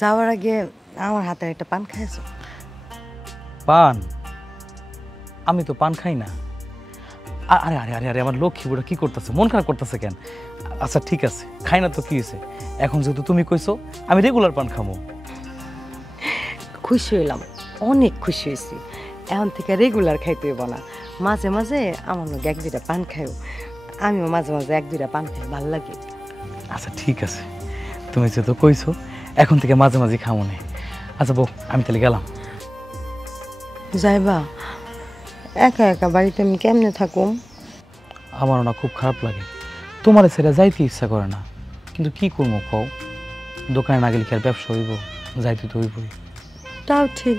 যাওয়ার আগে আমার হাতের একটা পান খাইছো? পান? আমি তো পান খাই না। আরে আরে আরে আরে আমার লক্ষ্মী বুড়া কি করতেছে, মন খারাপ করতেছে কেন? আচ্ছা ঠিক আছে, খাই না তো কি হয়েছে, এখন যেহেতু তুমি কইছো আমি রেগুলার পান খামো। খুশি হইলাম, অনেক খুশি হয়েছি। এখন থেকে রেগুলার খাইতে হইব না, মাঝে মাঝে আমার লোক 1-2টা পান খাইও। আমিও মাঝে মাঝে 1-2টা পান খাই, ভালো লাগে। আচ্ছা ঠিক আছে, তুমি যেহেতু কইছো এখন থেকে মাঝে মাঝে খামো না। আচ্ছা বউ, আমি তাহলে গেলাম। যাইবা? একা একা বাড়িতে আমি কেমনে থাকুম? আমারও না খুব খারাপ লাগে, তোমার ছেড়ে যাইতে ইচ্ছা করে না, কিন্তু কি করবো কও? দোকানে না গেলে কি আর ব্যবসা হইব? যাইতে তো হইবই। তাও ঠিক,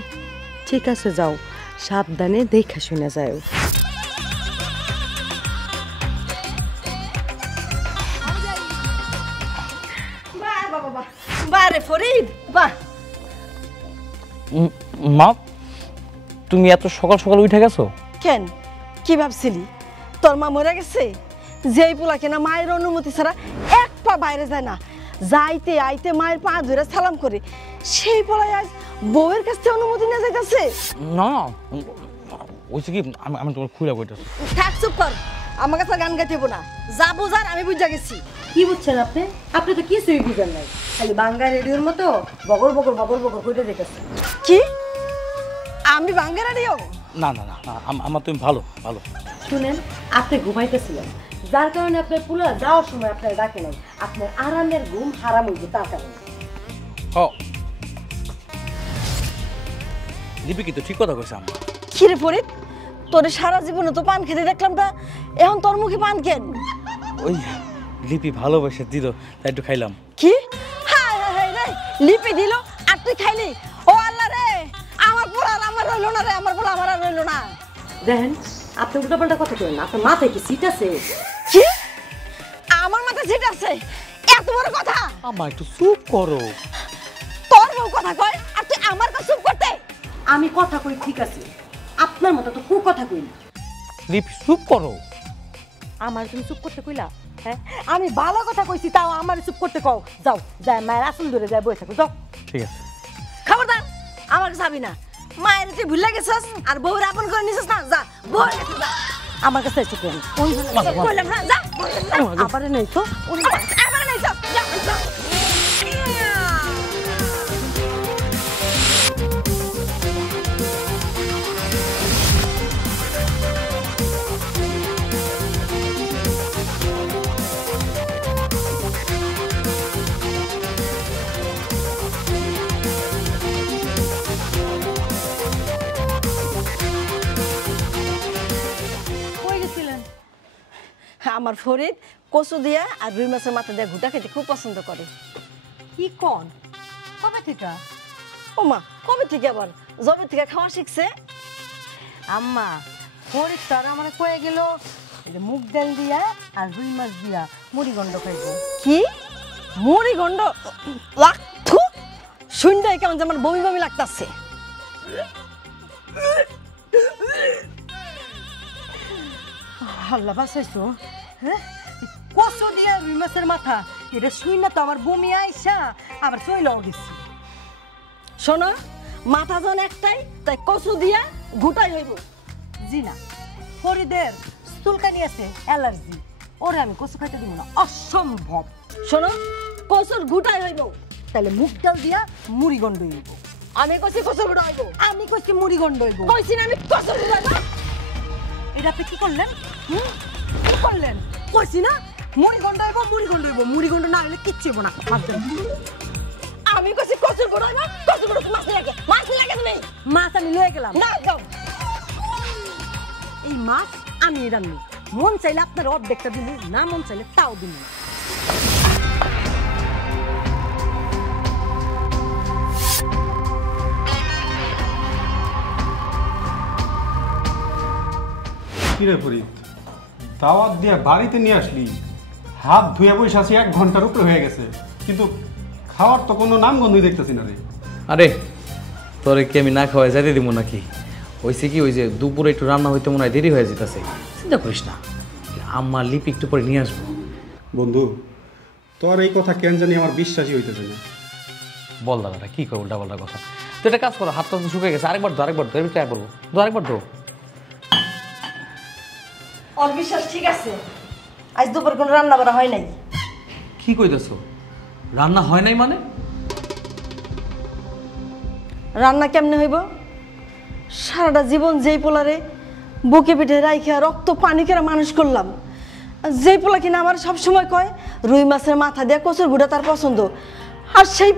ঠিক আছে যাও, সাবধানে দেখা শুনে যাও। বারে ফরিদ বাহ। মা, তুমি এত সকাল সকাল উঠে গেছো কেন, কি ভাবছিলি তোর মা মরে গেছে? যেই পোলা কিনা মায়ের অনুমতি ছাড়া এক পা বাইরে যায় না, যাইতে আইতে মায়ের পা ধরে সালাম করে, সেই পোলাই আজ বউয়ের কাছ থেকে অনুমতি নিয়ে যাইতেছে? না ওইছে কি, আমি তোমার খুলে কইতাছি। থাক চুপ কর, আমার কাছে গান গাইতে হবো না, যা বুঝার আমি বুঝা গেছি। কি বুঝছেন আপনি? আপনি তো কিছুই বুঝেন নাই, খালি বাঙ্গা রেডিওর মতো বগর বগর বগর বগর কইতে দেখেছেন। কি আমি বাঙ্গা রেডিও? না না না, আমার তুমি ভালো ভালো। শুনেন, আপনি ঘুমাইতেছিলেন, যার কারণে আপনার পুলা যাওয়ার সময় আপনার ডাকে নাই, আপনার আরামের ঘুম হারাম হইবে তার কারণে। লিপি কি তো ঠিক কথা কইছে আম্মা। কি রে ফরিদ, তোর সারা জীবনে তো পান খেতে দেখলাম না, এখন তোর মুখে পান কেন? ওই লিপি ভালোবেসে দিল তাই একটু খাইলাম। কি? হায় হায় হায় রে, লিপি দিল আর তুই খাইলি? ও আল্লাহ রে, আমার পোলা আর আমার রইলো না রে, আমার পোলা আমার আর রইলো না। দেখেন, আপনি উল্টাপাল্টা কথা করেন না, আপনার মাথায় কি সিট আছে? কি আমার মাথায় সিট আছে? এত বড় কথা? আম্মা একটু চুপ করো। তোর বউ কথা কয় আর তুই আমার কাছে চুপ করতে? আমি কথা কই ঠিক আছে, আপনার মতো তো খুব কথা কই না। লিপি চুপ করো। আমার তুমি চুপ করতে কইলা? হ্যাঁ, আমি ভালো কথা কইছি তাও আমার চুপ করতে কও। যাও, যায় মায়ের আসল ধরে যায় বসে থাকো, যাও। ঠিক আছে। খবরদার আমার কাছে যাবি না, মায়ের তুই ভুলে গেছিস আর বউর আপন করে নিছিস না, যা বউর কাছে যা। আমার কাছে এসে কেন কইলাম না, যা। আবার নেই তো, আবার নাই, যা যা যা। আমার ফরিদ কচু দিয়া আর রুই মাছের মাথা দিয়ে ঘুটা খেতে খুব পছন্দ করে। কি কোন কবে থেকে? ও মা, কবে থেকে আবার? জবে থেকে খাওয়া শিখছে। আম্মা ফরিদ তার আমার কয়ে গেল মুগ ডাল দিয়া আর রুই মাছ দিয়া মুড়ি গন্ড খাইব। কি মুড়ি গন্ড? লাগথু শুনতে কেমন যে আমার বমি বমি লাগতাছে। আল্লাহ বাঁচাইছো। হ্যাঁ, কচু দিয়া রুই মাছের মাথা, এটা শুই না তো আমার বমি আইসা আবার চইলাও গেছি। শোনো, মাথা যখন একটাই তাই কচু দিয়া ঘুটাই হইব। জি না, ফরিদের চুলকানি আছে, অ্যালার্জি, ওরে আমি কচু খাইতে দিব না, অসম্ভব। শোনো, কচুর ঘুটাই হইব। তাহলে মুগ ডাল দিয়া মুড়ি গন্ড হইব। আমি কইছি কচুর ঘুটা হইব। আমি কইছি মুড়ি গন্ড হইব। কইছি না আমি কচুর ঘুটা হইব। এটা আপনি কি করলেন? কি করলেন? কইছি না মুড়ি গন্ড হইব, মুড়ি গন্ড হইব, মুড়ি গন্ড না হলে কিচ্ছু হইব না। আমি কইছি কচুর ঘুটা হইব, কচুর ঘুটা মাছ লাগে, মাছ লাগে তুমি। মাছ আমি লয়ে গেলাম। না যাও, এই মাছ আমি রান্নি, মন চাইলে আপনার অর্ধেকটা দিন, না মন চাইলে তাও দিন। কিরে ফরিদ, দাওয়াত দিয়ে বাড়িতে নিয়ে আসলি, হাত ধুয়ে বসে আছি 1 ঘন্টার উপরে হয়ে গেছে, কিন্তু খাওয়ার তো কোনো নাম গন্ধই দেখতেছি না রে। আরে তোরে কি আমি না খাওয়াই যাইতে দিব নাকি? হয়েছে কি, ওই যে দুপুরে একটু রান্না হইতে মনে হয় দেরি হয়ে যেতেছে, চিন্তা করিস না, আম্মা লিপি একটু পরে নিয়ে আসবো। বন্ধু, তোর এই কথা কেন জানি আমার বিশ্বাসই হইতেছে না। বল দাদাটা কি করে উল্টা পাল্টা কথা। তো এটা কাজ করো, হাতটা তো শুকিয়ে গেছে, আরেকবার ধো, আরেকবার ধো, এবার ট্রাই করবো, আরেকবার ধো। ওর বিশ্বাস ঠিক আছে, আজ দুপুর কোনো রান্না বাড়া হয় নাই। কি কইতেছো? রান্না হয় নাই মানে? রান্না কেমনে হইব? সারাটা জীবন যেই পোলারে বুকে পিঠে রাইখা রক্ত পানি কেরা মানুষ করলাম, যেই পোলা কিনা আমার সবসময় কয় রুই মাছের মাথা দিয়ে কচুর গুঁড়া তার পছন্দ, আর সেই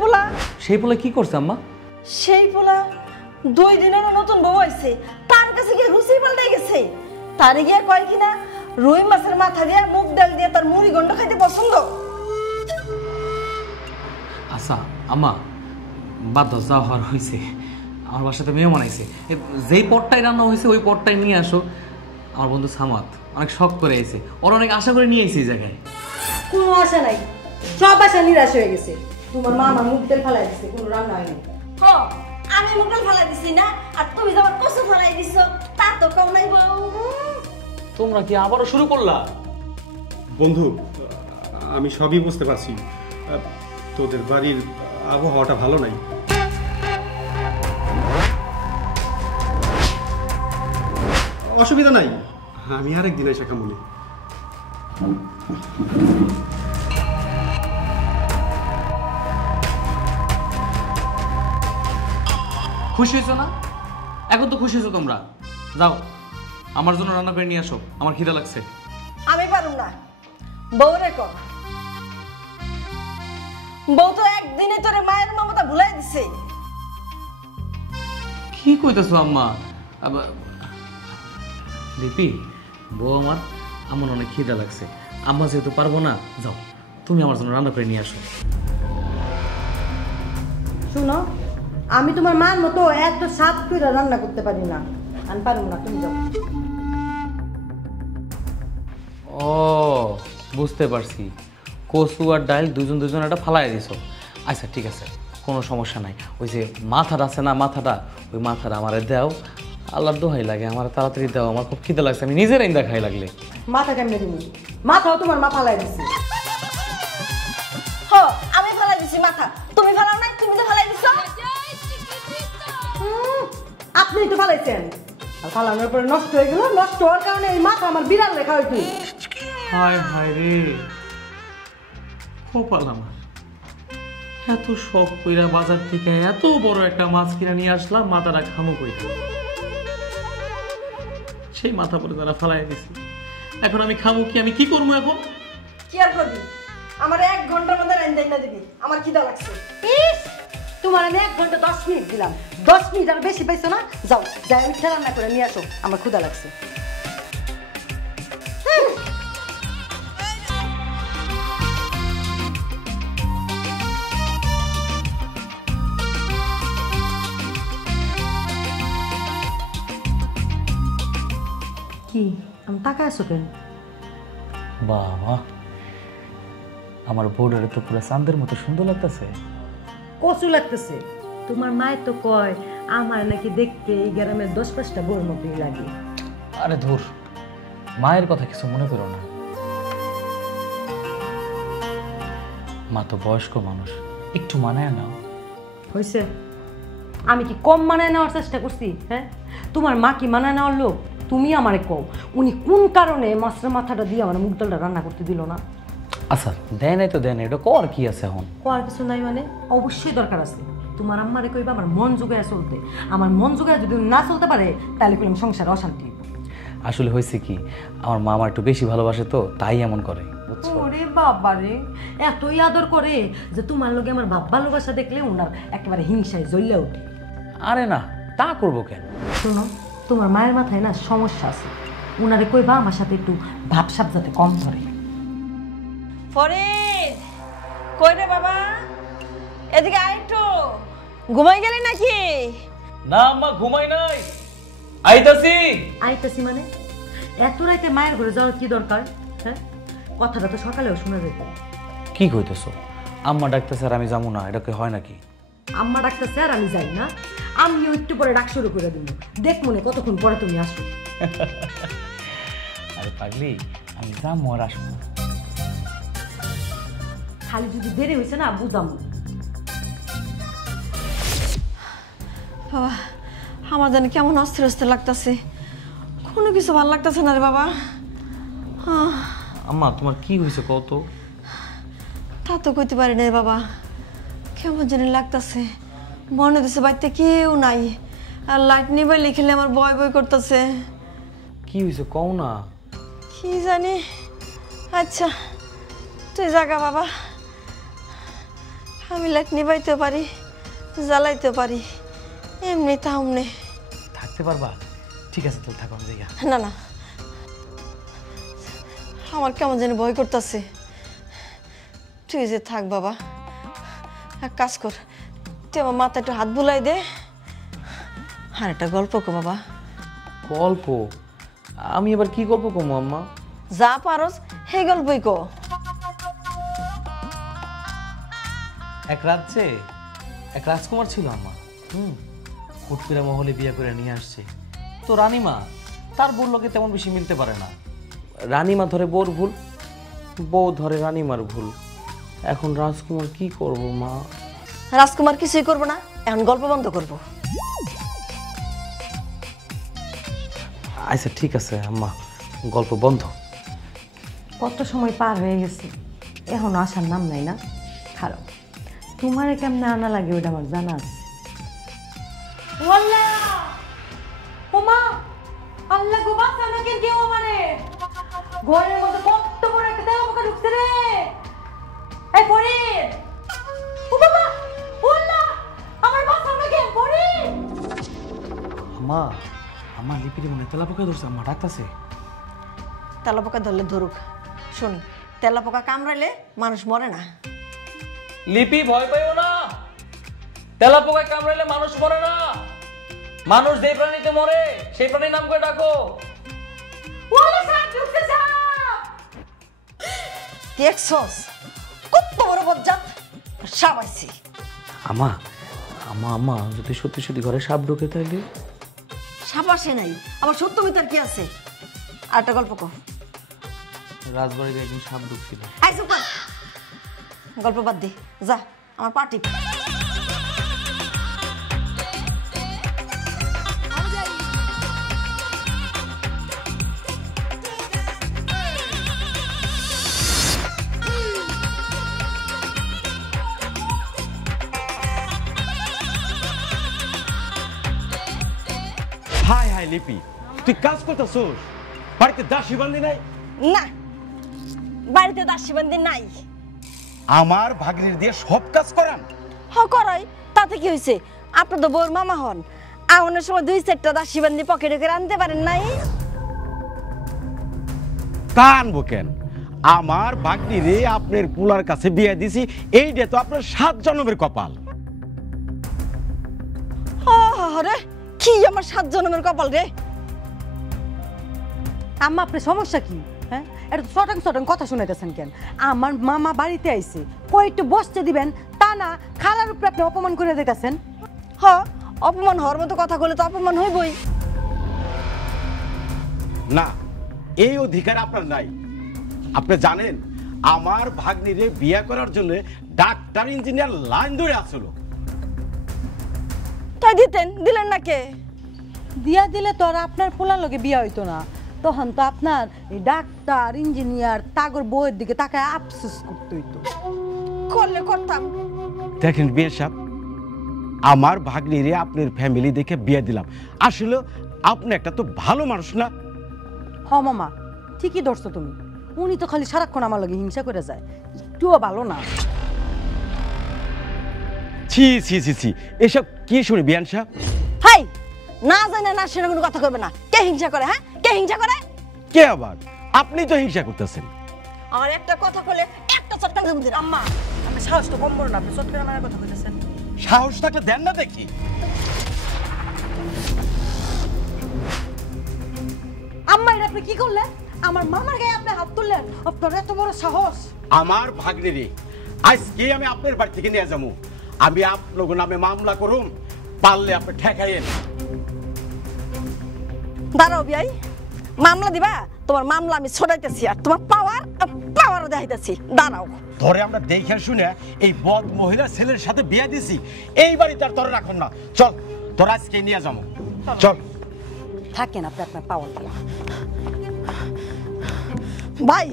পোলা কি করছে আম্মা? সেই পোলা 2 দিনের নতুন বউ হয়েছে, তার কাছে গিয়ে রুচি পাল্টে গেছে। তারে গিয়ে কয় কিনা রুই মাছের মাথা দিয়ে মুগ ডাল দিয়ে তার মুড়ি গন্ড খাইতে পছন্দ। আচ্ছা আম্মা, বাদ দাও, যা হওয়ার হয়েছে। আমার বাসাতে মেহমান আইছে, যেই পটটাই রান্না হয়েছে ওই পটটাই নিয়ে আসো। আমার বন্ধু সামাত অনেক শখ করে আইছে, ওর অনেক আশা করে নিয়ে আইছে এই জায়গায়। কোনো আশা নাই, সব আশা নিরাশ হয়ে গেছে। তোমার মা আমার মুখ তেল ফেলাই দিচ্ছে, কোনো রান্না হয়নি। আমি মুগ ডাল ফেলাই দিছি না, আর তুমি যখন কচু ফেলাই দিছো তা তো কম নাই বউ। তোমরা কি আবারও শুরু করলা? বন্ধু, আমি সবই বুঝতে পারছি, তোদের বাড়ির আবহাওয়াটা ভালো নাই। অসুবিধা নাই, আমি আরেকদিন এসে কামুনি। খুশি হয়েছো না? এখন তো খুশি হয়েছো তোমরা। যাও আমার জন্য রান্না করে নিয়ে আসো, আমার খিদা লাগছে। আমি পারুম না, বউ রে কর। বউ তো একদিনে তোরে মায়ের মমতা ভুলাই দিছে। কি কইতেছো আম্মা? লিপি, বউ আমার অনেক খিদা লাগছে, আম্মা যেহেতু পারবো না, যাও তুমি আমার জন্য রান্না করে নিয়ে আসো। শুনো, আমি তোমার মার মতো এত স্বাদ করে রান্না করতে পারি না, আমি পারবো না, তুমি যাও। ও বুঝতে পারছি, কচু আর ডাল দুজন একটা ফালাই দিছো। আচ্ছা ঠিক আছে, কোনো সমস্যা নাই। ওই যে মাথাটা আছে না, ওই মাথাটা আমারে দাও, আল্লাহর দোহাই লাগে আমার তাড়াতাড়ি দাও, আমার খুব খিদে লাগছে, আমি নিজের ইন্দা খাই লাগলে। মাথা কেমনে তুমি? মাথাও তোমার মা ফালাই দিচ্ছে। আমি ফেলাই দিছি মাথা, তুমি ফেলাও নাই, তুমি তো ফেলাই দিছো। আপনি তো ফালাইছেন, আর ফালানোর পরে নষ্ট হয়ে গেল, নষ্ট হওয়ার কারণে এই মাথা আমার বিড়াল রেখা হইতো। হায় হায় রে, কপাল আমার, এত শখ কইরা বাজার থেকে এত বড় একটা মাছ কিনে নিয়ে আসলাম, মাথাটা খামো কইরা, সেই মাথা পরে তারা ফালাই দিছি। এখন আমি খামো কি? আমি কি করবো এখন? কি আর করবি? আমার 1 ঘন্টার মধ্যে রান্না না দিবি, আমার খিদা লাগছে। তোমার আমি 1 ঘন্টা 10 মিনিট দিলাম, 10 মিনিট আর বেশি পাইছো না? যাও, যাই আমি রান্না করে নিয়ে আসো, আমার ক্ষুধা লাগছে। কি আমি তাকায় আছো কেন? বাবা, আমার বউডারে তো পুরো চাঁদের মতো সুন্দর লাগতেছে। কচু লাগতেছে। তোমার মায়ের তো কয় আমার নাকি দেখতে এই গ্রামের 10-5টা বউর মতোই লাগে। আরে ধুর, মায়ের কথা কিছু মনে করো না, মা তো বয়স্ক মানুষ, একটু মানায় নাও। হয়েছে, আমি কি কম মানায় নেওয়ার চেষ্টা করছি? হ্যাঁ, তোমার মা কি মানায় নেওয়ার লোক? তুমি আমারে কও, উনি কোন কারণে মাছের মাথাটা দিয়ে আমার মুগ ডালটা রান্না করতে দিল না? আচ্ছা দেয় নাই তো দেয় নাই, এটা কর কি আছে এখন? করার কিছু নাই মানে? অবশ্যই দরকার আছে। তোমার আম্মারে কইবা আমার মন জোগায় চলতে, আমার মন জোগায় যদি না চলতে পারে তাহলে কইলাম সংসারে অশান্তি। আসলে হয়েছে কি, আমার মা আমার একটু বেশি ভালোবাসে তো, তাই এমন করে। ওরে বাবা রে, এতই আদর করে যে তোমার লগে আমার বাপ ভালোবাসা দেখলে ওনার একেবারে হিংসায় জ্বলে ওঠে। আরে না, তা করবো কেন? শোনো, তোমার মায়ের মাথায় না সমস্যা আছে, ওনারে কইবা আমার সাথে একটু ভাবসাব যাতে কম ধরে। ফরিদ, কই রে বাবা? এদিকে আয় একটু। ঘুমাই গেলি নাকি? না আম্মা, ঘুমাই নাই, আইতাছি। আইতাছি মানে? এত রাতে মায়ের ঘরে যাওয়ার কি দরকার? হ্যাঁ, কথাটা তো সকালেও শোনা যেত। কি কইতেছো? আম্মা ডাকতেছে আর আমি যাবো না, এটা কি হয় নাকি? আম্মা ডাকতেছে আর আমি যাই না? আমিও একটু পরে ডাক শুরু করে দিব, দেখ মনে কতক্ষণ পরে তুমি আসো। আরে পাগলি, আমি যাবো আর আসবো। খালি যদি দেরি হয়েছে না বুঝাম। বাবা আমার জানি কেমন অস্থির অস্থির লাগতেছে, কোনো কিছু ভালো লাগতেছে না রে বাবা। আম্মা তোমার কি হয়েছে কত? তা তো কইতে পারি না বাবা, কেমন জানি লাগতেছে, মনে হচ্ছে বাড়িতে কেউ নাই, আর লাইট নিবে লিখলে আমার ভয় ভয় করতেছে। কি হয়েছে কও না। কি জানি। আচ্ছা তুই জাগা বাবা, আমি লাইট নিবাইতে পারি, জ্বালাইতে পারি, এমনি তামনে থাকতে পারবা? ঠিক আছে তাহলে থাকো, আমি যাই। না না, আমার কেমন জানি ভয় করতেছে, তুই যে থাক বাবা। এক কাজ কর, তুই আমার মাথা একটু হাত বুলাই দে, আর একটা গল্প কো বাবা। গল্প? আমি এবার কি গল্প কমো আম্মা? যা পারস হে গল্পই কো। এক রাজ্যে এক রাজকুমার ছিল আম্মা। কুটপিরা মহলে বিয়ে করে নিয়ে আসছে। তো রানীমা তার বউর লোকে তেমন বেশি মিলতে পারে না। রানীমা ধরে বউর ভুল, বউ ধরে রানীমার ভুল। এখন রাজকুমার কি করব মা? রাজকুমার কিছুই করবো না, এখন গল্প বন্ধ করবো। আচ্ছা ঠিক আছে আম্মা, গল্প বন্ধ। কত সময় পার হয়ে গেছে, এখন আসার নাম নাই না। খারাপ তোমারে কেমনে আনা লাগে ওটা আমার জানা আছে। আল্লাহ গো বাঁচা না, কেন কেউ আমারে ঘরের মধ্যে কত বড় একটা তেলাপোকা ঢুকছে রে। এই ফরিদ, ও বাবা, ওল্লা আমার বাঁচা না, কেন ফরিদ? আম্মা, আমার লিপির মনে তেলাপোকা ধরছে, আম্মা ডাকতাছে। তেলাপোকা ধরলে ধরুক, শোন তেলাপোকা কামড়াইলে মানুষ মরে না। লিপি ভয় পাইও না, তেলাপোকায় কামড়াইলে মানুষ মরে না। মানুষ যে প্রাণীতে মরে সেই প্রাণীর নাম করে ডাকো। দেখছস কত বড় বজ্জাত সাপ আইছে। আম্মা আম্মা আম্মা, যদি সত্যি সত্যি ঘরে সাপ ঢোকে তাহলে? সাপ আসে নাই, আবার সত্য মিতার কি আছে? আর একটা গল্প কর। রাজবাড়িতে একদিন সাপ ঢুকছিল। এই চুপ কর, গল্প বাদ দে, যা আমার পার্টি। হাই হাই লিপি, তুই কাজ করতেছোস? বাড়িতে দাসী বান্দি নাই? না, বাড়িতে দাসী বান্দি নাই। আমার ভাগ্নির দিয়ে সব কাজ করান? হ করাই, তাতে কি হয়েছে? আপনি তো বউর মামা হন, আগুনের সময় 2-4টা দাসী বান্দি পকেটে করে আনতে পারেন নাই? তা আনবো কেন? আমার ভাগ্নিরে আপনার পুলার কাছে বিয়ে দিছি, এইটা তো আপনার 7 জন্মের কপাল। আরে কি আমার 7 জন্মের কপাল রে। আম্মা আপনার সমস্যা কি? হ্যাঁ, এটা সটং সটং কথা শুনাইতেছেন কেন? আমার মামা বাড়িতে আইছে, কই একটু বসতে দিবেন, তা না খালার উপরে আপনি অপমান করে দিতেছেন। হ, অপমান হওয়ার মতো কথা বলে তো অপমান হইবই। না, এই অধিকার আপনার নাই। আপনি জানেন আমার ভাগ্নিরে বিয়ে করার জন্য ডাক্তার ইঞ্জিনিয়ার লাইন ধরে আসলো। তাই দিতেন, দিলেন না কে? দিয়া দিলে তো আর আপনার পোলার লগে বিয়া হইতো না, তখন তো আপনার এই ডাক্তার ইঞ্জিনিয়ার তাগর বউয়ের দিকে তাকায় আফসোস করতে হইতো। করলে করতাম। দেখেন বিয়ে সাহেব, আমার ভাগ্নিরে আপনার ফ্যামিলি দেখে বিয়ে দিলাম, আসলে আপনি একটা তো ভালো মানুষ না। হ মামা, ঠিকই ধরছো তুমি। উনি তো খালি সারাক্ষণ আমার লগে হিংসা করে যায়, একটুও ভালো না। ছি ছি ছি ছি, এসব কি শুনি বিয়ান সাহেব? হাই, না জানে না সেটা কোনো কথা করবে না। কে হিংসা করে? হ্যাঁ, কে হিংসা করে? কে আবার? আপনি তো হিংসা করতেছেন। আমার একটা কথা বলে একটা চটকান দেব দিন। আম্মা, আমি সাহস তো কম বড় না, আপনি সত্যি আমার কথা কইতেছেন। সাহস থাকলে দেন না দেখি। আম্মা, এটা আপনি কি করলেন? আমার মামার গায়ে আপনি হাত তুললেন, আপনার এত বড় সাহস! আমার ভাগ্নিরে আজকে আমি আপনার বাড়ি থেকে নিয়ে যাবো, আমি আপনার নামে মামলা করুম, পারলে আপনি ঠেকাইয়েন। দাঁড়াও বিয়াই, মামলা দিবা? তোমার মামলা আমি ছড়াইতেছি, আর তোমার পাওয়ারও দেখাইতেছি। দাঁড়াও। ধরে আমরা দেখে শুনে এই বদ মহিলা ছেলের সাথে বিয়ে দিছি, এই বাড়ি তার তরে রাখুন না। চল তোর আজকে নিয়ে যাবো চল। থাকেন আপনি আপনার পাওয়ার দিয়ে। ভাই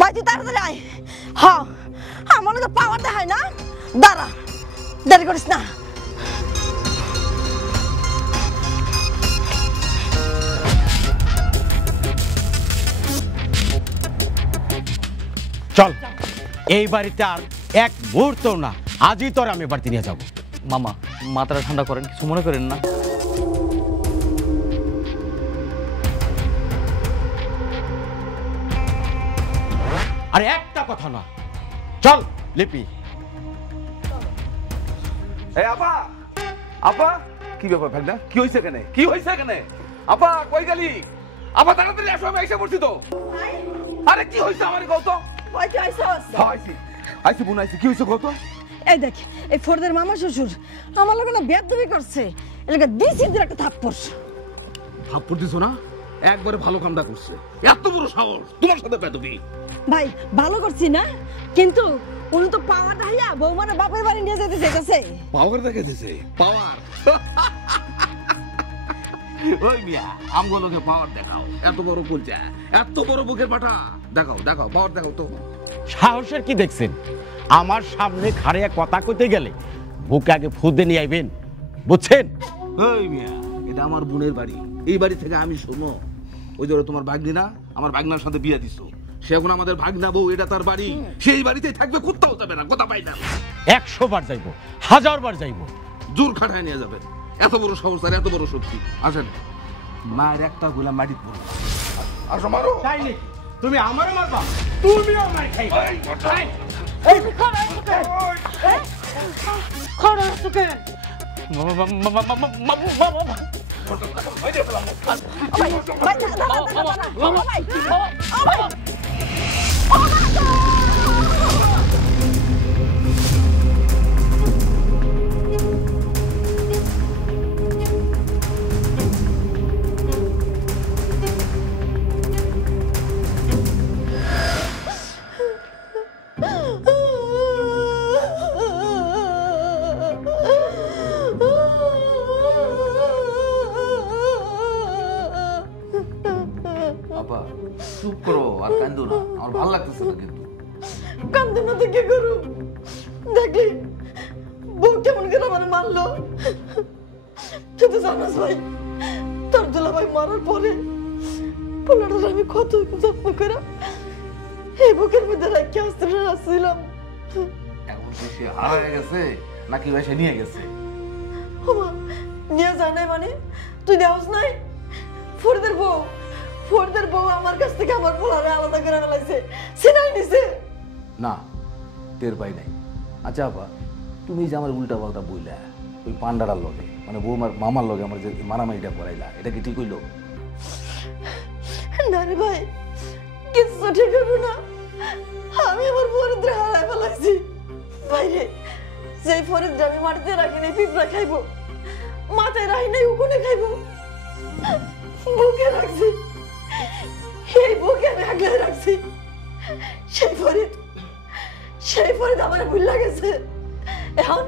ভাই তুই তাড়াতাড়ি আয়। হ্যাঁ আমার তো পাওয়ার দেখায় না, দাঁড়া দেরি করিস না। চল, এই বাড়িতে আর এক মুহূর্ত না, আজই তোর আমি বাড়িতে নিয়ে যাবো। মামা মাথাটা ঠান্ডা করেন, কিছু মনে করেন না। আরে একটা কথা না, চল লিপি। এই আপা, আপা কি ব্যাপার ভাগনা, কি হইছে এখানে, কি হইছে এখানে? আপা কই গেলি? আপা তাড়াতাড়ি আসো, আমি এসে পড়ছি তো। আরে কি হইছে আমারে কও তো? ভাই তুই আইসস? আইছি আইছি বোন আইছি, কি হইছে কও তো? এই দেখ এই ফরদের মামা শ্বশুর আমার লোক না বেয়াদবি করছে, এলাকা দিছি দির একটা থাপ্পড়। থাপ্পড় দিছো না? একবারে ভালো কামটা করছে, এত বড় সাহস তোমার সাথে বেদবি। ভাই ভালো করছি না, কিন্তু উনি তো পাওয়ার দাইয়া বৌমার বাপের বাড়ি নিয়ে যেতে চাইতেছে। পাওয়ার দেখে দিছে, পাওয়ার। ওই মিয়া আমগুলোকে পাওয়ার দেখাও, এত বড় কুলচা, এত বড় বুকের পাটা দেখাও, দেখাও পাওয়ার দেখাও তো। সাহসের কি দেখছেন? আমার সামনে খাড়িয়া কথা কইতে গেলে বুকে আগে ফুদে নিয়ে আইবেন, বুঝছেন? ওই মিয়া এটা আমার বোনের বাড়ি, এই বাড়ি থেকে আমি শোনো, ওই ধরো তোমার ভাগ্নি না, আমার ভাগনার সাথে বিয়ে দিছো, সে এখন আমাদের ভাগনা বউ, এটা তার বাড়ি, সেই বাড়িতেই থাকবে, কোথাও যাবে না, কথা পাই না। 100 বার যাইবো, 1000 বার যাইবো, জোর খাটায় নিয়ে যাবেন, এত বড় সাহস আর এত বড় শক্তি। আসেন, মায়ের একটা গোলা মাটিত পড়ো, আসো মারো। তাই নাকি? তুমি আমারও মারবা? তুমিও মার খাইবে। খরচ তো কেন? আপা চুপ করো আর কান্দো না, আমার ভালো লাগতেছে না কিন্তু। কান্দে না তো কি করু, দেখলি বউ কেমন করে আমার মারলো। তুই তো জানাস ভাই, তোর দুলা ভাই মারার পরে পোলাটার আমি কত যত্ন করে এই বুকের মধ্যে রাখি আসছিলাম। এখন কি সে হারায় গেছে নাকি ভাই সে নিয়ে গেছে? ওমা নিয়ে যায় নাই মানে? তুই দেওস নাই? ফরিদের বউ আমার কাছ থেকে আমার পোলারে আলাদা করে ফেলাইছে, সিনাই নিছে। না, টের পাই নাই। আচ্ছা আপা, তুমি যে আমার উল্টা পাল্টা বইলা ওই পান্ডারার লগে, মানে বৌমার মামার লগে আমার যে মারামারিটা করাইলা, এটা কি ঠিক হইলো? না রে ভাই, কিছু ঠিক হবে না। আমি আমার ফরিদরে হারাই ফেলাইছি। বাইরে যেই ফরিদরে আমি মাটিতে রাখিনি, পিঁপড়া খাইবো, মাথায় রাখি নাই উকুনে খাইবো, বুকে রাখছি, এই বুকে আমি আগলে রাখছি। সেই ফরিদ আমার ভুল গেছে। এখন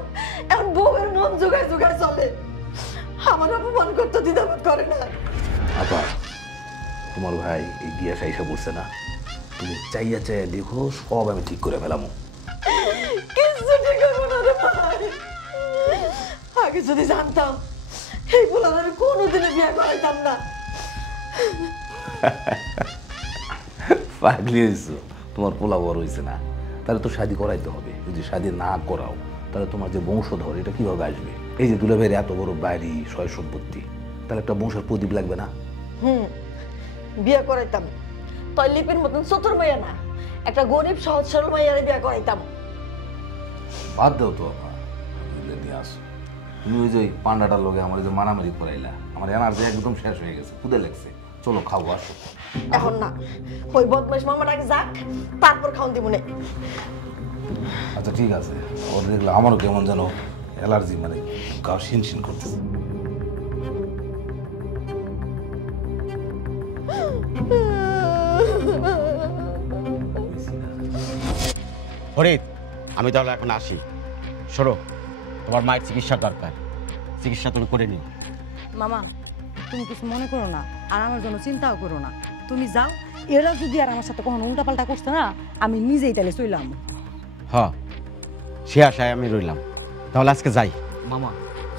বউয়ের মন জোগায় জোগায় চলে, আমার অপমান করতে দ্বিধাবোধ করে না। আপা, তোমার ভাই এই গিয়া সাইসা বলছে না, তুমি চাইয়া চাইয়া দেখো, সব আমি ঠিক করে ফেলামো। কিছু ঠিক করবো না রে ভাই। আগে যদি জানতাম এই পোলার আমি কোনোদিনও বিয়ে করাইতাম না। পাগলি হয়েছো, তোমার পোলা বড় হয়েছে না, তাহলে তো শাদি করাইতে হবে। যদি শাদি না করাও তাহলে তোমার যে বংশধর, এটা কিভাবে আসবে? এই যে দুলা ভাইয়ের এত বড় বাড়ি, সয় সম্পত্তি, তাহলে একটা বংশের প্রদীপ লাগবে না? বিয়ে করাইতাম, তয় লিপির মতন চতুর মাইয়া না, একটা গরিব সহজ সরল মাইয়ারে বিয়ে করাইতাম। বাদ দাও তো আপা, দিয়ে আসো। তুমি ওই যে পান্ডাটার লগে আমার যে মারামারি করাইলা, আমার এনার্জি একদম শেষ হয়ে গেছে, ক্ষুদে লাগছে, চলো খাবো, আসো। এখন না, ওই বদমাইশ মামাটাকে যাক, তারপর খাওন দিব নে। আচ্ছা ঠিক আছে, ওর দেখলে আমারও কেমন যেন অ্যালার্জি, মানে গা শিনশিন করতেছে। ফরিদ, আমি তাহলে এখন আসি। শোনো, তোমার মায়ের চিকিৎসা দরকার, চিকিৎসা তুমি করে নিও। মামা তুমি কিছু মনে করো না, আর আমার জন্য চিন্তাও করো না। তুমি যাও, এরা যদি আর আমার সাথে কখনো উল্টাপাল্টা করছে না, আমি নিজেই তাহলে চইলাম। হ্যাঁ, সে আশায় আমি রইলাম। তাহলে আজকে যাই। মামা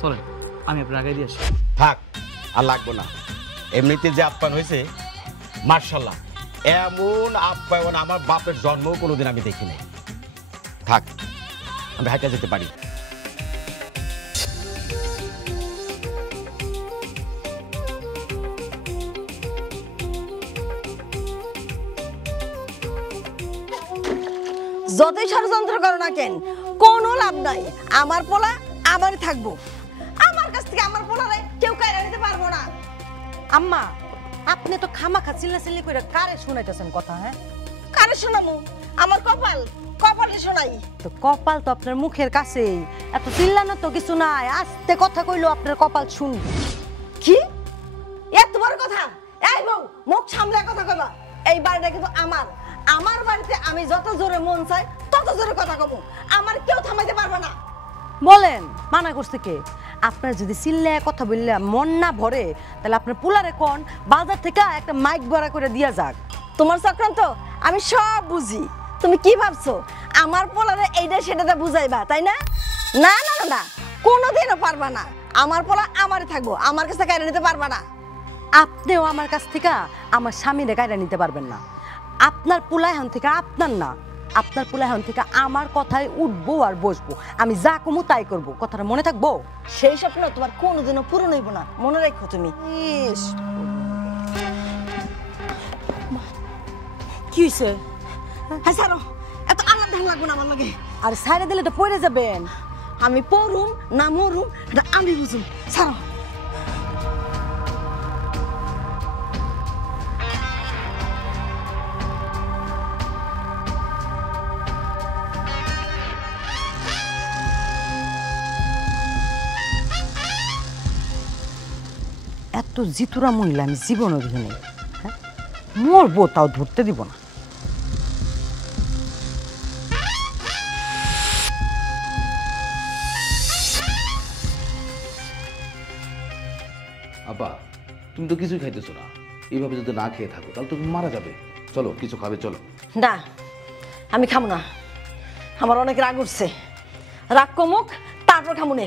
চলেন, আমি আপনার আগে দিয়ে আসি। থাক, আর লাগবো না। এমনিতে যে আপ্যায়ন হয়েছে, মার্শাল্লাহ, এমন আপ্যায়ন আমার বাপের জন্মও কোনোদিন আমি দেখি নাই। থাক, আমি হাইটা যেতে পারি। যতই ষড়যন্ত্র করো না কেন, কোনো লাভ নাই। আমার পোলা আমারই থাকবো। আমার কাছ থেকে আমার পোলারে কেউ কাইরা নিতে পারবো না। আম্মা আপনি তো খামাখা চিল্লাচিল্লি করে কারে শুনাইতেছেন কথা? হ্যাঁ, কারে শোনাবো? আমার কপাল, কপালে শোনাই। তো কপাল তো আপনার মুখের কাছেই, এত চিল্লানো তো কিছু নাই। আস্তে কথা কইলো আপনার কপাল শুনবে। কি এত বড় কথা? এই বউ, মুখ সামলে কথা কইবা। এই বাড়িটা কিন্তু আমার। আমার বাড়িতে আমি যত জোরে মন চাই তত জোরে কথা কব। আমার কেউ থামাইতে পারবে না। বলেন মানা করছে কে? আপনার যদি চিল্লায় কথা বললে মন না ভরে, তাহলে আপনার পুলারে কোন বাজার থেকে একটা মাইক ভাড়া করে দিয়া যাক। তোমার চক্রান্ত আমি সব বুঝি। তুমি কি ভাবছো আমার পোলারে এইটা সেটাতে বুঝাইবা, তাই না? না না না না, কোনোদিনও পারবা না। আমার পোলা আমারই থাকবো, আমার কাছে কাইরা নিতে পারবা না। আপনিও আমার কাছ থেকে আমার স্বামীরে কাইরা নিতে পারবেন না। আপনার পুলায়ন থেকে আপনার না, আপনার পুলায়ন থেকে আমার কথায় উঠবো আর বসবো। আমি যা কমু তাই করবো। কথাটা মনে থাকবো? সেই স্বপ্ন তোমার কোনোদিনও পূরণ হইব না, মনে রাখো তুমি। কি হয়েছে? হ্যাঁ ছাড়ো, এত আল্লাহ ধান লাগবো না আমার লাগে। আর সাইডে দিলে তো পড়ে যাবেন। আমি পড়ুম না মরুম এটা আমি বুঝুম। ছাড়ো। এত জিতুরা মহিলা আমি জীবনে দেখিনি। হ্যাঁ, মরবো তাও ধরতে দিব না। আপা তুমি তো কিছুই খাইতেছো না। এইভাবে যদি না খেয়ে থাকো তাহলে তুমি মারা যাবে। চলো কিছু খাবে, চলো। না, আমি খাবো না। আমার অনেক রাগ উঠছে। রাগ কমুক, তারপর খামু নে।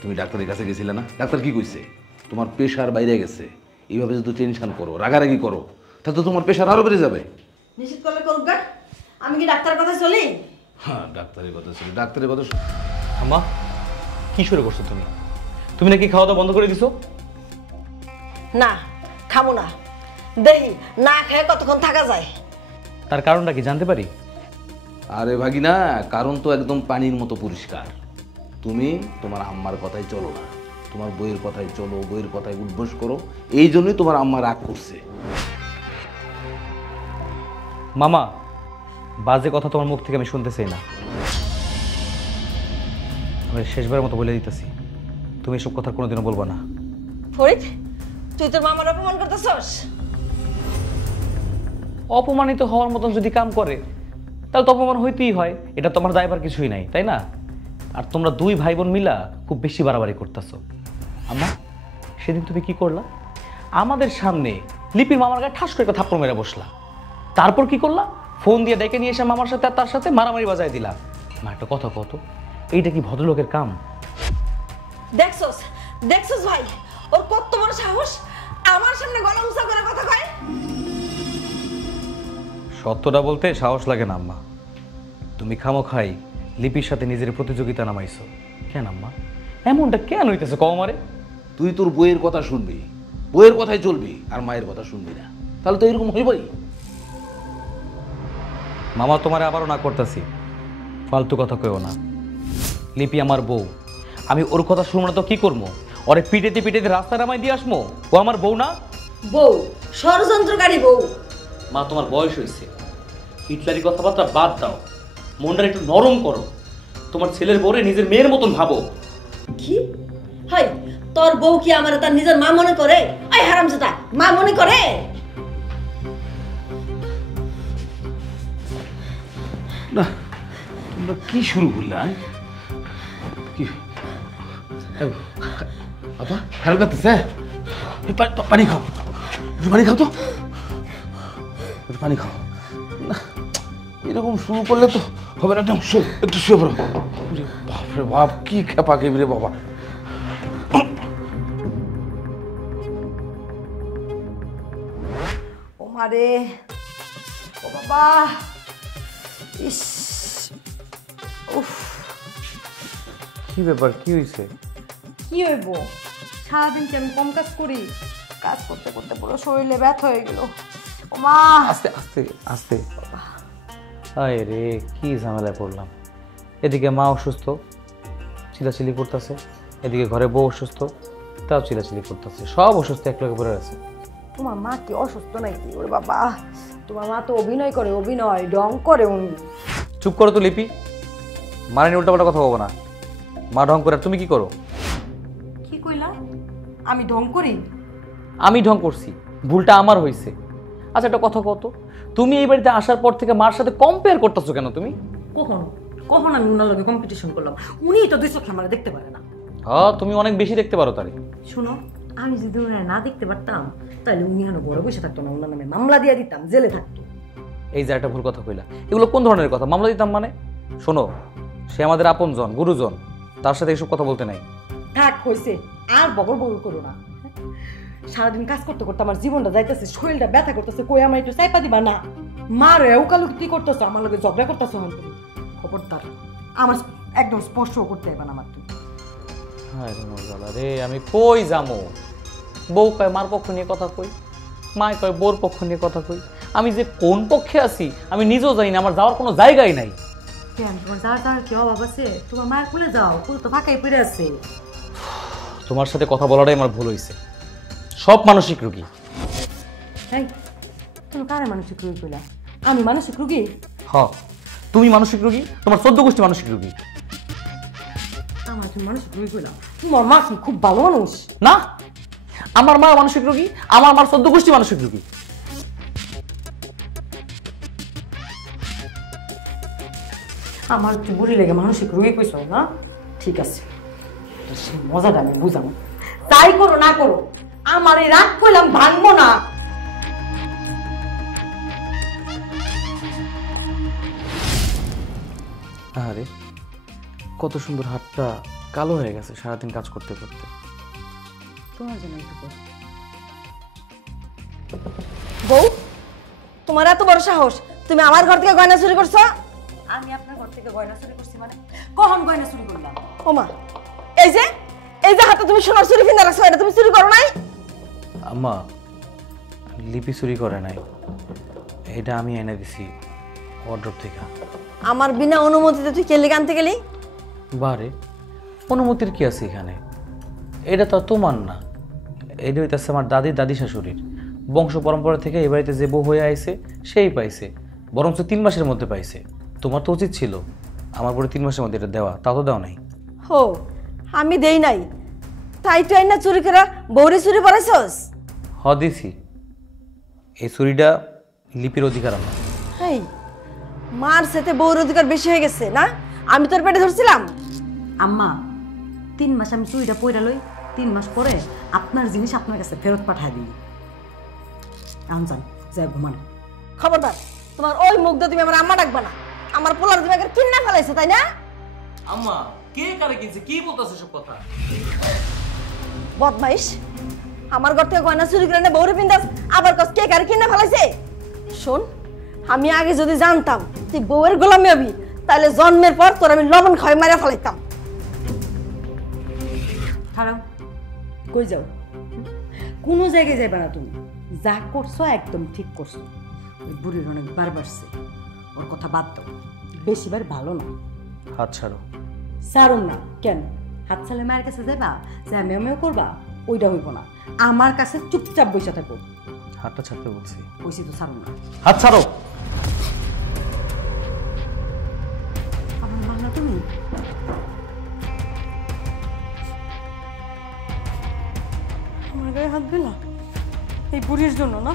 তুমি ডাক্তারের কাছে গেছিলে না? ডাক্তার কি কইছে? তোমার প্রেশার বাইরে গেছে। এইভাবে যদি টেনশন করো, রাগারাগি করো, তাহলে তো তোমার প্রেশার আরো বেড়ে যাবে। নিশ্চিত করলে করুক গা। আমি কি ডাক্তারের কথা চলি? হ্যাঁ, ডাক্তারের কথা ছিল, ডাক্তারের কথা। আম্মা কি শুরু করছো তুমি? তুমি নাকি খাওয়া দাওয়া বন্ধ করে দিছো? না, খাবো না। দেখি না খেয়ে কতক্ষণ থাকা যায়। তার কারণটা কি জানতে পারি? আরে ভাগিনা, কারণ তো একদম পানির মতো পরিষ্কার। তুমি তোমার আম্মার কথাই চলো না, তোমার বইয়ের কথাই চলো, বইয়ের কথায় উদ্বোস করো। এই জন্যই তোমার আম্মা রাগ করছে। মামা বাজে কথা তোমার মুখ থেকে আমি শুনতে চাই না। আমি শেষবারের মতো বলে দিতেছি, তুমি এসব কথা কোনোদিনও বলবো না। ফরিদ, তুই তোর মামার অপমান করতেছস? অপমানিত হওয়ার মতন যদি কাম করে তাহলে তো অপমান হইতেই হয়। এটা তোমার দায়বার কিছুই নাই, তাই না? আর তোমরা দুই ভাই বোন মিলা খুব বেশি বাড়াবাড়ি করতেছো। আম্মা সেদিন তুমি কি করলা? আমাদের সামনে লিপির মামার গায়ে ঠাস করে একটা থাপ্পড় মেরে বসলা। তারপর কি করলা? ফোন দিয়ে ডেকে নিয়ে এসে মামার সাথে আর তার সাথে মারামারি বাজায় দিলা। মা একটা কথা কত, এইটা কি ভদ্রলোকের কাম? দেখছস দেখছস ভাই, ওর কত বড় সাহস আমার সামনে গলা উঁচা করে কথা কয়। সত্যটা বলতে সাহস লাগে না আম্মা। তুমি খামোখাই লিপির সাথে নিজের প্রতিযোগিতা নামাইছো কেন আম্মা? এমনটা কেন হইতেছে কও আমারে? তুই তোর বইয়ের কথা শুনবি, বইয়ের কথাই চলবি, আর মায়ের কথা শুনবি না, তাহলে তো এরকম হইবই। মামা তোমারে আবারও না করতেছি, ফালতু কথা কইও না। লিপি আমার বউ, আমি ওর কথা শুনবো না তো কি করবো? ওরে পিটেতে পিটেতে রাস্তা নামাই দিয়ে আসবো? ও আমার বউ না? বউ, ষড়যন্ত্রকারী বউ। মা তোমার বয়স হয়েছে, হিটলারি কথাবার্তা বাদ দাও, মনটা একটু নরম করো। তোমার ছেলের বউরে নিজের মেয়ের মতন ভাবো। কি হাই, তোর বউ কি আমার তার নিজের মা মনে করে? এই হারামজাদা, মা মনে করে? না, তোমরা কি শুরু করলে? কি আপা খারাপ লাগতেছে? পানি খাও, একটু পানি খাও তো, একটু পানি খাও। না, এরকম শুরু করলে তো হবে না। একটু শুয়ে পড়ো। বাপরে বাপ, কি খেপা খেবি রে বাবা। ও মারে, ও বাবা, ইস, উফ, কি ব্যাপার, কি হয়েছে? কি হইব? সারাদিন কি আমি কম কাজ করি? কাজ করতে করতে পুরো শরীরে ব্যথা হয়ে গেল। ও মা, আস্তে আস্তে আস্তে। আয় রে, কি ঝামেলায় পড়লাম। এদিকে মা অসুস্থ, চিলাচিলি করতেছে, এদিকে ঘরে বউ অসুস্থ, তাও চিলাচিলি করতেছে। সব অসুস্থ এক লগে পড়ে আছে। তোমার মা কি অসুস্থ নাকি? ওরে বাবা, তোমার মা তো অভিনয় করে, অভিনয় ঢং করে উনি। চুপ করো তো লিপি, মারা নিয়ে উল্টাপাল্টা কথা বলবো না। মা ঢং করে, আর তুমি কি করো? কি কইলা? আমি ঢং করি? আমি ঢং করছি, ভুলটা আমার হয়েছে। আচ্ছা একটা কথা কত, তুমি এই বাড়িতে আসার পর থেকে মার সাথে কম্পেয়ার করতেছো কেন তুমি? কখন কখন আমি উনার লগে কম্পিটিশন করলাম? উনিই তো দুই চোখে আমার দেখতে পারে না। হ্যাঁ, তুমি অনেক বেশি দেখতে পারো তারে। শোনো, আমি যদি উনার না দেখতে পারতাম তাহলে উনি এখন ঘরে বসে থাকতো না, উনার নামে মামলা দিয়ে দিতাম, জেলে থাকতো। এই যে একটা ভুল কথা কইলা, এগুলো কোন ধরনের কথা? মামলা দিতাম মানে? শোনো, সে আমাদের আপনজন, গুরুজন, তার সাথে এইসব কথা বলতে নাই। থাক, হয়েছে, আর বগল বগল করো না। সারাদিন কাজ করতে করতে আমার জীবনটা যাইতেছে, শরীরটা ব্যথা করতেছে, কই আমার একটু চাইপা দিবা না? মারে উকালুকি করতেছো, আমার লগে ঝগড়া করতেছো। খবরদার, আমার একদম স্পর্শ করতে হবে না আমার। তুমি হ্যাঁ রে মজালা রে, আমি কই যামো? বউ কয় মার পক্ষ নিয়ে কথা কই, মায় কয় বউর পক্ষ নিয়ে কথা কই। আমি যে কোন পক্ষে আছি আমি নিজেও জানি না, আমার যাওয়ার কোনো জায়গাই নাই। কেন, তোমার যাওয়ার কি অভাব আছে? তোমার মায়ের কুলে যাও, কুল তো ফাঁকাই পড়ে আছে। তোমার সাথে কথা বলাটাই আমার ভুল হয়েছে। সব মানসিক রোগী। হ্যাঁ, তুমি কারে মানসিক রোগী কইলা? আমি মানসিক রোগী? হ, তুমি মানসিক রোগী, তোমার 14 গোষ্ঠী মানসিক রোগী। আমার তুমি মানসিক রোগী কইলা? তোমার মা কি খুব ভালো মানুষ? না, আমার মা মানসিক রোগী, আমার মার 14 গোষ্ঠী মানসিক রোগী। আমার একটু বুড়ি লেগে মানসিক রোগী কইছ না? ঠিক আছে, সেই মজাটা আমি বুঝাবো। তাই করো না করো, আমার এই রাগ কইলাম ভাঙবো না। আরে কত সুন্দর হাতটা কালো হয়ে গেছে সারাদিন কাজ করতে করতে। তোমার জন্য এইটুকু। বউ, তোমার এত বড় সাহস, তুমি আমার ঘর থেকে গয়না চুরি করছো? আমি আপনার ঘর থেকে গয়না চুরি করছি মানে? কখন গয়না চুরি করলাম? ওমা, এই যে হাতে তুমি সোনার চুরি কিনে রাখছো, এটা তুমি চুরি করো নাই? আম্মা, লিপি চুরি করে নাই, এটা আমি এনে দিছি ওয়ার্ড্রপ থেকে। আমার বিনা অনুমতিতে তুই কেলি আনতে গেলি? বারে, অনুমতির কি আছে এখানে? এটা তো তোমার না, এটা হইতেছে আমার দাদি শাশুড়ির। বংশ পরম্পরা থেকে এই বাড়িতে যে বউ হয়ে আইছে সেই পাইছে, বরঞ্চ 3 মাসের মধ্যে পাইছে। তোমার তো উচিত ছিল আমার পরে 3 মাসের মধ্যে এটা দেওয়া, তা তো দেও নাই। হো, আমি দেই নাই, তাই তুই আইনা চুরি করা বউরে চুরি পড়াইছস? হ দিছি, এই চুরিটা লিপির অধিকার আমার। হেই, মার সাথে বউর অধিকার বেশি হয়ে গেছে না? আমি তোর পেটে ধরছিলাম? আম্মা, 3 মাস আমি চুরিটা পইরা লই, 3 মাস পরে আপনার জিনিস আপনার কাছে ফেরত পাঠায় দিই। এখন যান, যাই ঘুমান। খবরদার, তোমার ওই মুখ দিয়ে তুমি আমার আম্মা ডাকবা না। আমার পোলার তুমি আগে কিন্না ফেলাইছো, তাই না? আম্মা, কে কারে কিনছে? কি বলতাছে সব কথা? বদমাইশ, আমার ঘর থেকে গয়না চুরি করে এনে বউরে পিন্দাস, আবার কস কে কারে কিন্না ফেলাইছে? শোন, আমি আগে যদি জানতাম তুই বউয়ের গোলামি হবি, তাহলে জন্মের পর তোর আমি লবণ খাওয়াই মারা ফেলাইতাম। খারাপ, কই যাও? কোনো জায়গায় যাইবা না তুমি। যা করছো একদম ঠিক করছো। ওই বুড়ির অনেক বার বাড়ছে, ওর কথা বাদ দাও, বেশিবার ভালো না। হাত ছাড়ো। সারুন না কেন? হাত ছাড়লে মায়ের কাছে যাইবা, যা মেও করবা, ওইটা হইব না। আমার কাছে চুপচাপ বসে থাকো। হাতটা ছাড়তে বলছি। বসি তো সারুন না। হাত ছাড়ো। আমার মা না তুমি? আমার গায়ে হাত দিলা এই বুড়ির জন্য না?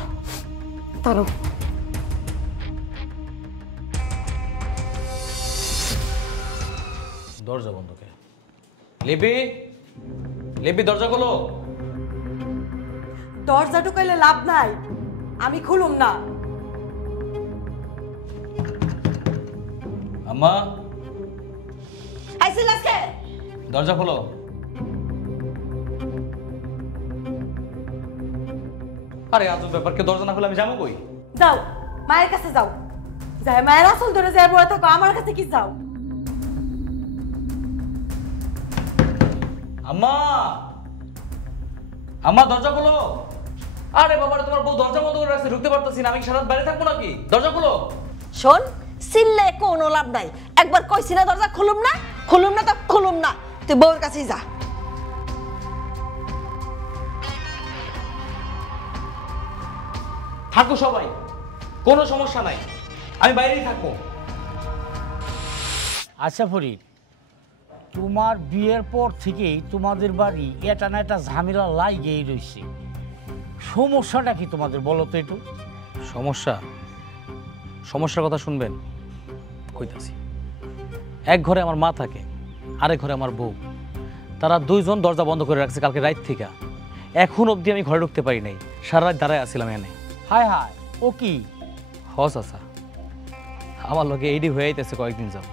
তারও দরজা বন্ধ কে? লিপি, লিপি দরজা খোলো। দরজা ঢুকাইলে লাভ নাই, আমি খুলুম না। আম্মা আইছিল আজকে দরজা খোলো। আরে আজব ব্যাপার, কে দরজা না খুলে আমি যাবো কই? যাও মায়ের কাছে যাও, যাই মায়ের আসল ধরে যাই বলে থাকো, আমার কাছে কি যাও? আম্মা আম্মা দরজা খোলো। আরে বাবা রে, তোমার বউ দরজা বন্ধ করে রাখছে, ঢুকতে পারতেছি না। আমি কি সারা রাত বাইরে থাকবো নাকি? দরজা খোলো। শোন, চিল্লে কোনো লাভ নাই। একবার কইছি না দরজা খুলুম না, খুলুম না তো খুলুম না। তুই বউর কাছেই যা। থাকো সবাই, কোনো সমস্যা নাই, আমি বাইরেই থাকবো। আচ্ছা ফরিদ, তোমার বিয়ের পর থেকেই তোমাদের বাড়ি এটা না একটা ঝামেলা লাগেই রয়েছে। সমস্যাটা কি তোমাদের বলো তো একটু। সমস্যার কথা শুনবেন, কইতাছি। এক ঘরে আমার মা থাকে, আরেক ঘরে আমার বউ। তারা দুইজন দরজা বন্ধ করে রাখছে কালকে রাত থেকে। এখন অবধি আমি ঘরে ঢুকতে পারি নাই, সারা রাত দাঁড়ায় আসছিলাম এনে। হায় হায়, ও কি? হস আচ্ছা, আমার লগে এইডি হয়ে আইতেছে কয়েকদিন যাব,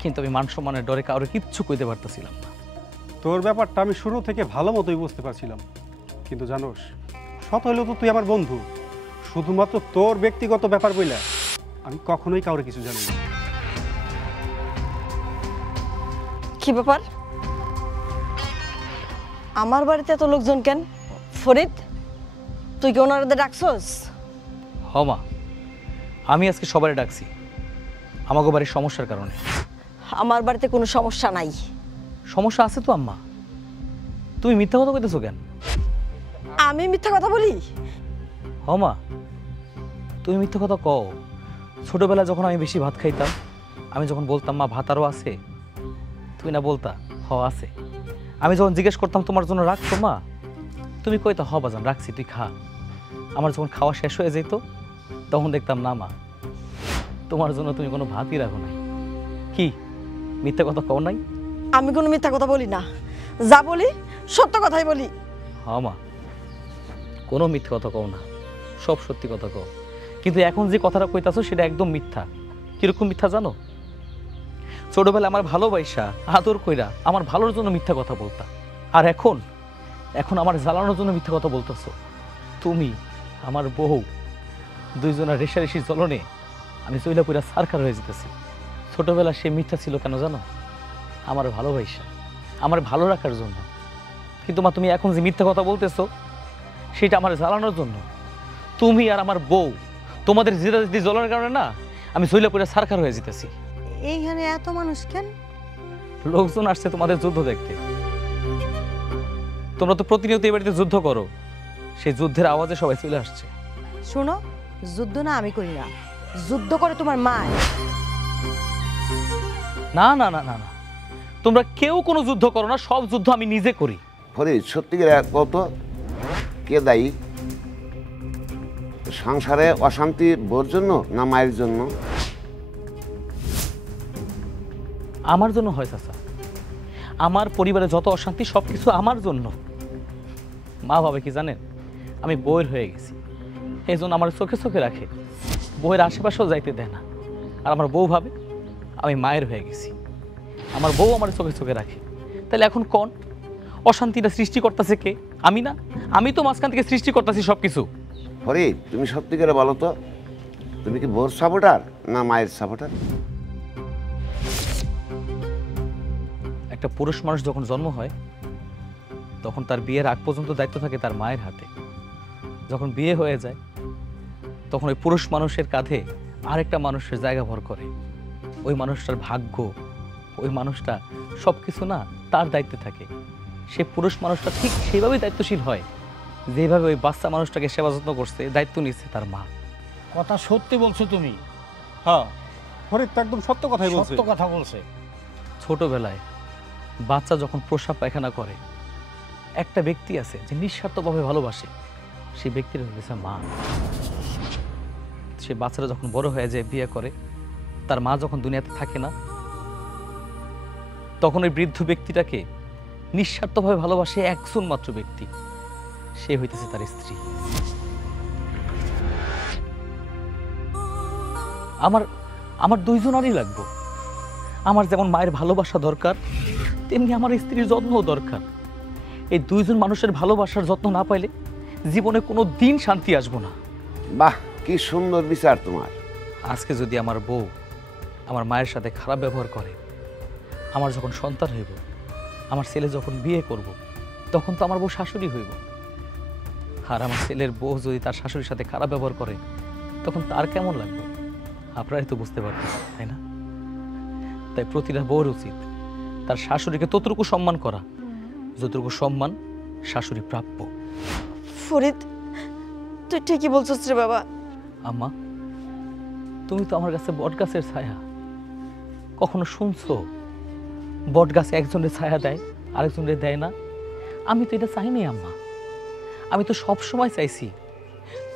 কিন্তু আমি মান সম্মানের ডরে কাউরে কিচ্ছু কইতে পারতেছিলাম না। তোর ব্যাপারটা আমি শুরু থেকে ভালো মতোই বুঝতে পারছিলাম, কিন্তু জানোস, শত হলেও তো তুই আমার বন্ধু। শুধুমাত্র তোর ব্যক্তিগত ব্যাপার বইলা আমি কখনোই কাউরে কিছু জানি না। কি ব্যাপার? আমার বাড়িতে এত লোকজন কেন? ফরিদ, তুই কি ওনাদের ডাকছস? হ মা, আমি আজকে সবারই ডাকছি আমাকে বাড়ির সমস্যার কারণে। আমার বাড়িতে কোনো সমস্যা নাই। সমস্যা আছে তো আম্মা, তুমি মিথ্যা কথা কইতেছো কেন? আমি মিথ্যা কথা বলি? হ মা, তুমি মিথ্যা কথা কও। ছোটবেলায় যখন আমি বেশি ভাত খাইতাম, আমি যখন বলতাম মা ভাত আরও আছে, তুমি না বলতা হ আছে। আমি যখন জিজ্ঞেস করতাম তোমার জন্য রাখছো মা, তুমি কইতা হ বাজান রাখছি, তুই খা। আমার যখন খাওয়া শেষ হয়ে যেত, তখন দেখতাম না মা, তোমার জন্য তুমি কোনো ভাতই রাখো নাই। কি মিথ্যা কথা কও নাই? আমি কোনো মিথ্যা কথা বলি না, যা বলি সত্য কথাই বলি। হ মা, কোনো মিথ্যা কথা কও না, সব সত্যি কথা কও। কিন্তু এখন যে কথাটা কইতাছো সেটা একদম মিথ্যা। কিরকম মিথ্যা জানো? ছোটবেলা আমার ভালোবাসা আদর কইরা আমার ভালোর জন্য মিথ্যা কথা বলতা, আর এখন আমার জ্বালানোর জন্য মিথ্যা কথা বলতেছো। তুমি আমার বউ, দুইজনের রেশারেশি জ্বলনে আমি চইলা পুরা সারকার হয়ে যেতেছি। ছোটবেলা সে মিথ্যা ছিল কেন জানো? আমার ভালোবাসা, আমার ভালো রাখার জন্য। কিন্তু মা, তুমি এখন যে মিথ্যা কথা বলতেছো সেটা আমার জ্বালানোর জন্য। তুমি আর আমার বউ, তোমাদের জেদাজেদি জ্বলার কারণে না আমি চইলা পুরা সারকার হয়ে যেতেছি। এইখানে এত মানুষ কেন? লোকজন আসছে তোমাদের যুদ্ধ দেখতে। তোমরা তো প্রতিনিয়ত এই বাড়িতে যুদ্ধ করো, সেই যুদ্ধের আওয়াজে সবাই চলে আসছে। শোনো, যুদ্ধ না আমি করি না, যুদ্ধ করে তোমার মা। না না না না না, তোমরা কেউ কোনো যুদ্ধ করো না, সব যুদ্ধ আমি নিজে করি। ফরিদ, সত্যিকার কত কে দায়ী সংসারে অশান্তি? বোর জন্য না মায়ের জন্য? আমার জন্য হয় চাচা, আমার পরিবারে যত অশান্তি সব কিছু আমার জন্য। মা ভাবে কি জানেন, আমি বউয়ের হয়ে গেছি, এই জন্য আমার চোখে চোখে রাখে, বউয়ের আশেপাশেও যাইতে দেয় না। আর আমার বউ ভাবে আমি মায়ের হয়ে গেছি, আমার বউ আমার চোখে চোখে রাখে। তাহলে এখন কোন অশান্তিটা সৃষ্টি করতেছে কে? আমি না? আমি তো মাঝখান থেকে সৃষ্টি করতেছি সব কিছু। ফরিদ, তুমি সত্যি করে বলো তো, তুমি কি বোর সাপোর্টার না মায়ের সাপোর্টার? একটা পুরুষ মানুষ যখন জন্ম হয়, তখন তার বিয়ের আগ পর্যন্ত দায়িত্ব থাকে তার মায়ের হাতে। যখন বিয়ে হয়ে যায়, তখন ওই পুরুষ মানুষের কাঁধে আরেকটা মানুষের জায়গা ভর করে। ওই মানুষটার ভাগ্য, ওই মানুষটা সব কিছু না তার দায়িত্বে থাকে। সে পুরুষ মানুষটা ঠিক সেইভাবেই দায়িত্বশীল হয়, যেভাবে ওই বাচ্চা মানুষটাকে সেবা যত্ন করছে, দায়িত্ব নিচ্ছে তার মা। কথা সত্যি বলছো তুমি। হ্যাঁ, ফরিদ তো একদম সত্য কথাই বলছে। সত্য কথা বলছে। ছোটবেলায় বাচ্চা যখন প্রস্রাব পায়খানা করে, একটা ব্যক্তি আছে যে নিঃস্বার্থভাবে ভালোবাসে, সেই ব্যক্তির হয়েছে মা। সে বাচ্চারা যখন বড় হয়ে যায়, বিয়ে করে, তার মা যখন দুনিয়াতে থাকে না, তখন ওই বৃদ্ধ ব্যক্তিটাকে নিঃস্বার্থভাবে ভালোবাসে একজন মাত্র ব্যক্তি, সে হইতেছে তার স্ত্রী। আমার আমার দুইজনারই লাগবে। আমার যেমন মায়ের ভালোবাসা দরকার, তেমনি আমার স্ত্রীর যত্নও দরকার। এই দুইজন মানুষের ভালোবাসার যত্ন না পাইলে জীবনে কোনো দিন শান্তি আসবো না। বাহ, কি সুন্দর বিচার তোমার। আজকে যদি আমার বউ আমার মায়ের সাথে খারাপ ব্যবহার করে, আমার যখন সন্তান হইব, আমার ছেলে যখন বিয়ে করব, তখন তো আমার বউ শাশুড়ি হইব। আর আমার ছেলের বউ যদি তার শাশুড়ির সাথে খারাপ ব্যবহার করে, তখন তার কেমন লাগবে আপনারাই তো বুঝতে পারবেন, তাই না? তাই প্রতিটা বউর উচিত তার শাশুড়িকে ততটুকু সম্মান করা যতটুকু সম্মান শাশুড়ি প্রাপ্য। ফরিদ, তুই ঠিকই বলছিস রে বাবা। আম্মা, তুমি তো আমার কাছে বট গাছের ছায়া। কখনো শুনছো বট গাছে একজনের ছায়া দেয় আরেকজনের দেয় না? আমি তো এটা চাইনি আম্মা। আমি তো সব সময় চাইছি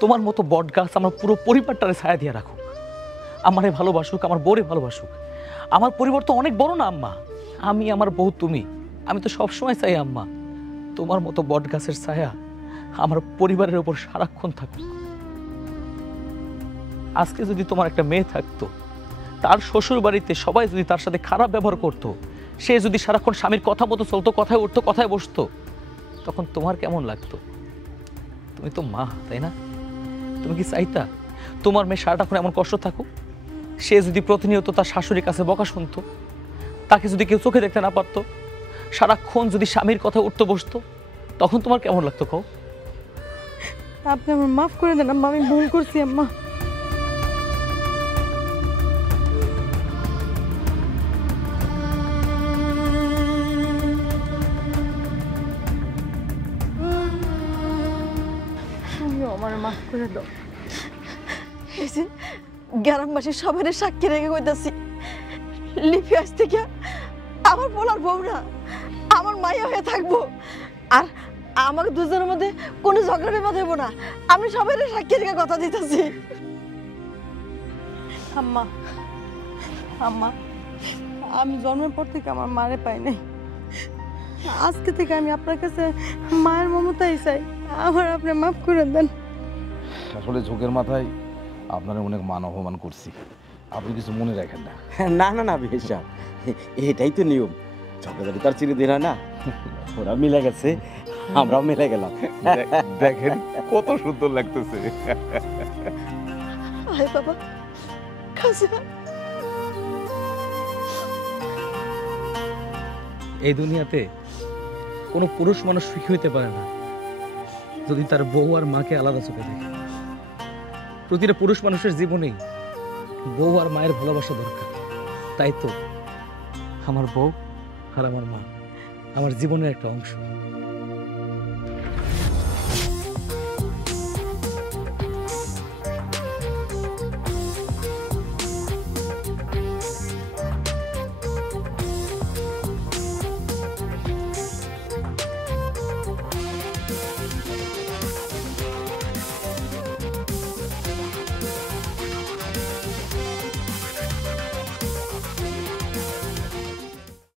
তোমার মতো বট গাছ আমার পুরো পরিবারটারে ছায়া দিয়ে রাখুক, আমারে ভালোবাসুক, আমার বউরে ভালোবাসুক। আমার পরিবার তো অনেক বড় না আম্মা, আমি, আমার বউ, তুমি। আমি তো সব সময় চাই আম্মা তোমার মতো বট গাছের ছায়া আমার পরিবারের উপর সারাক্ষণ থাকুক। আজকে যদি তোমার একটা মেয়ে থাকতো, তার শ্বশুর বাড়িতে সবাই যদি তার সাথে খারাপ ব্যবহার করতো, সে যদি সারাক্ষণ স্বামীর কথা মতো চলতো, কথায় উঠতো, কথায় বসতো, তখন তোমার কেমন লাগতো? তুমি তো মা, তাই না? তুমি কি চাইতা তোমার মেয়ে সারাটাক্ষণ এমন কষ্ট থাকুক? সে যদি প্রতিনিয়ত তার শাশুড়ির কাছে বকা শুনতো, তাকে যদি কেউ চোখে দেখতে না পারতো, সারাক্ষণ যদি স্বামীর কথা উঠতো বসতো, তখন তোমার কেমন লাগতো কও? আপনি আমার মাফ করে দেন আম্মা, আমি ভুল করছি আম্মা। তুমিও আমার মাফ করে দাও। এই যে গ্রামবাসী সবাই সাক্ষী রেখে কইতাছি, লিপি আজ থেকে আমার বলার বউ না, আমার মাইয়া হয়ে থাকবো। আর আমাকে দুজনের মধ্যে কোনো ঝগড়া বিবাদ হইব না, আমি সবাই সাক্ষী রেখে কথা দিতেছি। আম্মা, আম্মা, আমি জন্মের পর থেকে আমার মারে পাই নাই। আজকে থেকে আমি আপনার কাছে মায়ের মমতাই চাই, আমার আপনি মাফ করে দেন। আসলে ঝোঁকের মাথায় আপনার অনেক মান অপমান করছি, আপনি কিছু মনে রাখেন না। না না না বেশা, এটাই তো নিয়ম। ঝগড়াঝাটি তার চিরদিন হয় না। ওরা মিলে গেছে, আমরাও মিলে গেলাম। দেখেন কত সুন্দর লাগতেছে। আয় বাবা, কাছে এই দুনিয়াতে কোনো পুরুষ মানুষ সুখী হইতে পারে না যদি তার বউ আর মাকে আলাদা চোখে দেখে। প্রতিটা পুরুষ মানুষের জীবনেই বউ আর মায়ের ভালোবাসা দরকার। তাই তো আমার বউ আর আমার মা আমার জীবনের একটা অংশ।